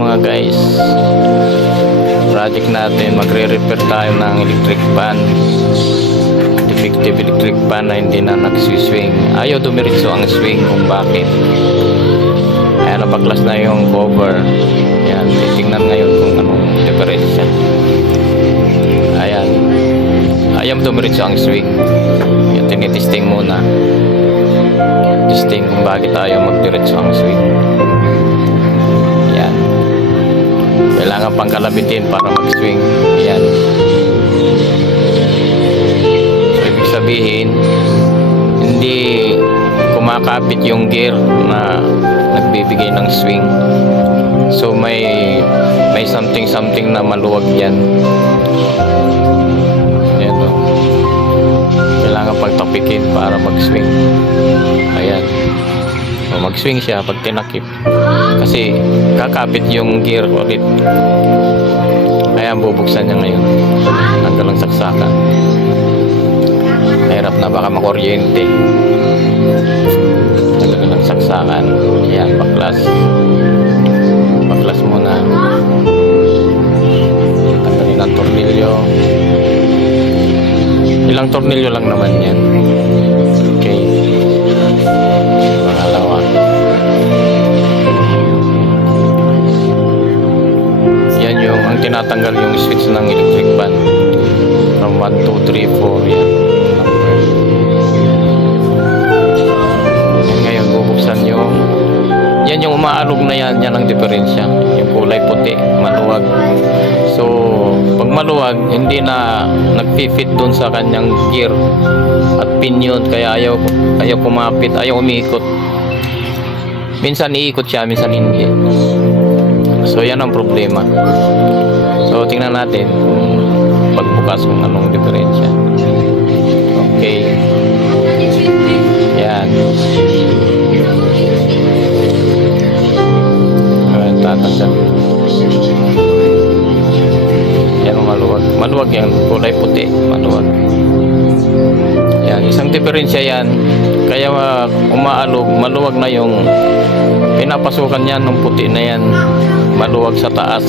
mga guys, project natin, magre-repair tayo ng electric fan, defective electric fan na hindi na nagsiswing. Ayaw dumiretso ang swing kung bakit. Ayan, napaklas na yung cover. Ayan, titingnan ngayon kung anong diferensya. Ayan, ayaw dumiretso ang swing. Ayan, tinitesting muna, testing kung bakit ayaw magdiretso ang swing. Ayan, kailangan pang kalabitin para mag-swing. Ayan, so ibig sabihin hindi kumakapit yung gear na nagbibigay ng swing. So may something na maluwag yan. Ayan, o. Kailangan pagtapikin para mag-swing. Ayan, so mag-swing siya pag tinakip, kasi kakapit yung gear ulit. Kaya bubuksan niya ngayon hanggang lang saksakan. Hirap na, baka makuryente. Hanggang lang saksakan. Ayan, baklas muna. Tanggalin ang tornilyo. Ilang tornilyo lang naman yan. Okay, pangalawa. Yan yung ang tinatanggal yung switch ng electric fan from 1, 2, 3, 4. Yan number. Ngayon bubuksan yung yan, yung umaalog na yan ang diferensya. Yung kulay puti, maluwag. So pag maluwag, hindi na nagfi-fit dun sa kanyang gear at pinion, kaya ayaw kumapit, ayaw umiikot. Minsan iikot siya, minsan hindi. So yan ang problema. So tingnan natin pagbukas kung anong diferensya. Okay, yan. Tatanggal. Yan, maluwag yan, kulay puti, maluwag. Yan, isang diferensya yan. Kaya umaalog, maluwag na yung pinapasukan yan ng puti na yan, maluwag sa taas.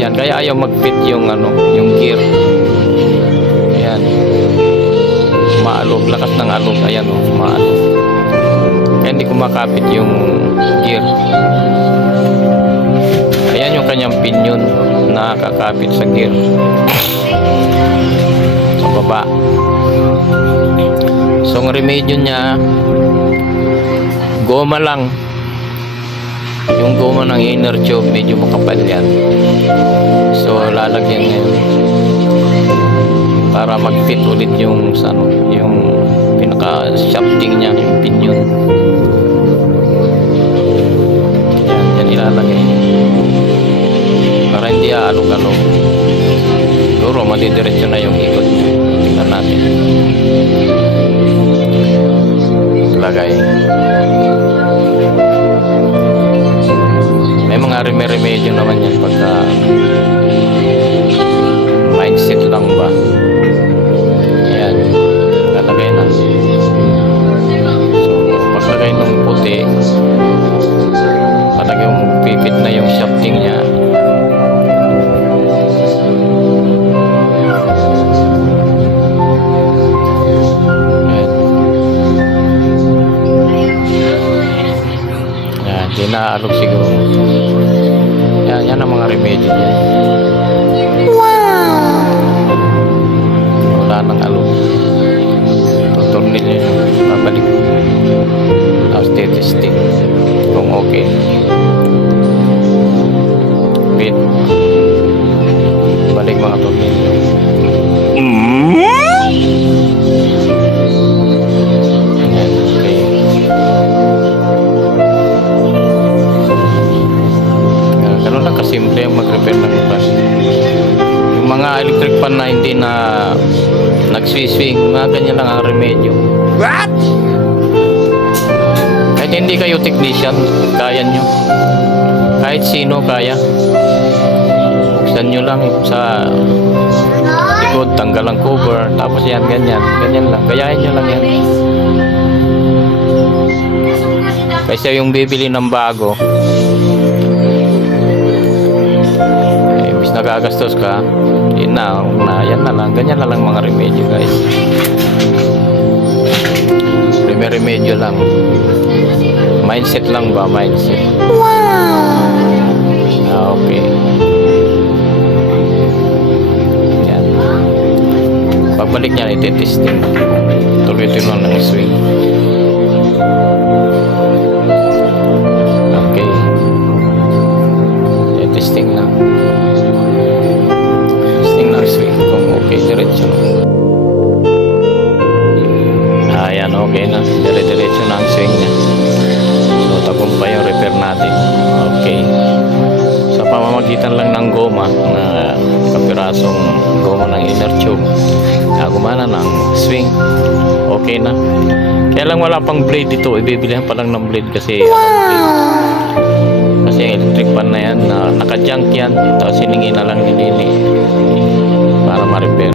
Yan, kaya ayaw mag-fit yung yung gear. Yan, umaalog, lakas ng alog. Ayan, umaalog, kaya hindi kumakapit yung gear. Ayan yung kanyang pinion na kakapit sa gear sa baba. So ang remedyo niya, goma lang. Yung goma ng inner tube medyo makapal yan. So lalagyan niya para mag-fit ulit yung yung pinaka shafting niya, yung pinion. Yan ilalagay para hindi aalog-alog. Siguro madidiretso na yung ikot niya. Tingnan natin. Lagay. May mga remedyo naman yan pagka mindset lang ba. Ayan, lalagay na. So paglagay ng puti, talagang pipit na yung shafting niya. Hindi na alog siguro. Yan ang mga remedyo niya. Wow! Wala nang alog. Tutornil niya, babalik. Tapos testing kung okay. Fit. Balik mga tornilyo. Simple ang mag-repair ng fan. Yung mga electric fan na hindi na nagsiswing, mga ganyan lang ang remedyo. What? Kahit hindi kayo technician, kaya nyo. Kahit sino kaya. Buksan nyo lang sa likod, tanggal ang cover, tapos yan, ganyan lang. Gayahin nyo lang yan. Kaysa yung bibili ng bago, magagastos ka, yun na, yan na lang, ganyan na lang mga remedyo guys. Remedyo lang. Mindset lang ba? Mindset. Okay. Yan. Pagbalik niya, iti-testing. Tuloy-tuloy lang ng swing. Okay. Testing na. Testing na swing. Kung okay, diretso na. Ayan, okay na. Diretso na ang swing niya. So, tagumpay yung repair natin. Okay. Sa pamamagitan lang ng goma, na kapirasong goma ng inner tube, gumana ng swing. Okay na. Kaya lang wala pang blade dito. Ibibilihan pa lang ng blade kasi kasi yung electric pan na yan, naka-junk yan. Tapos hiningi na lang ni Nini para ma-repair.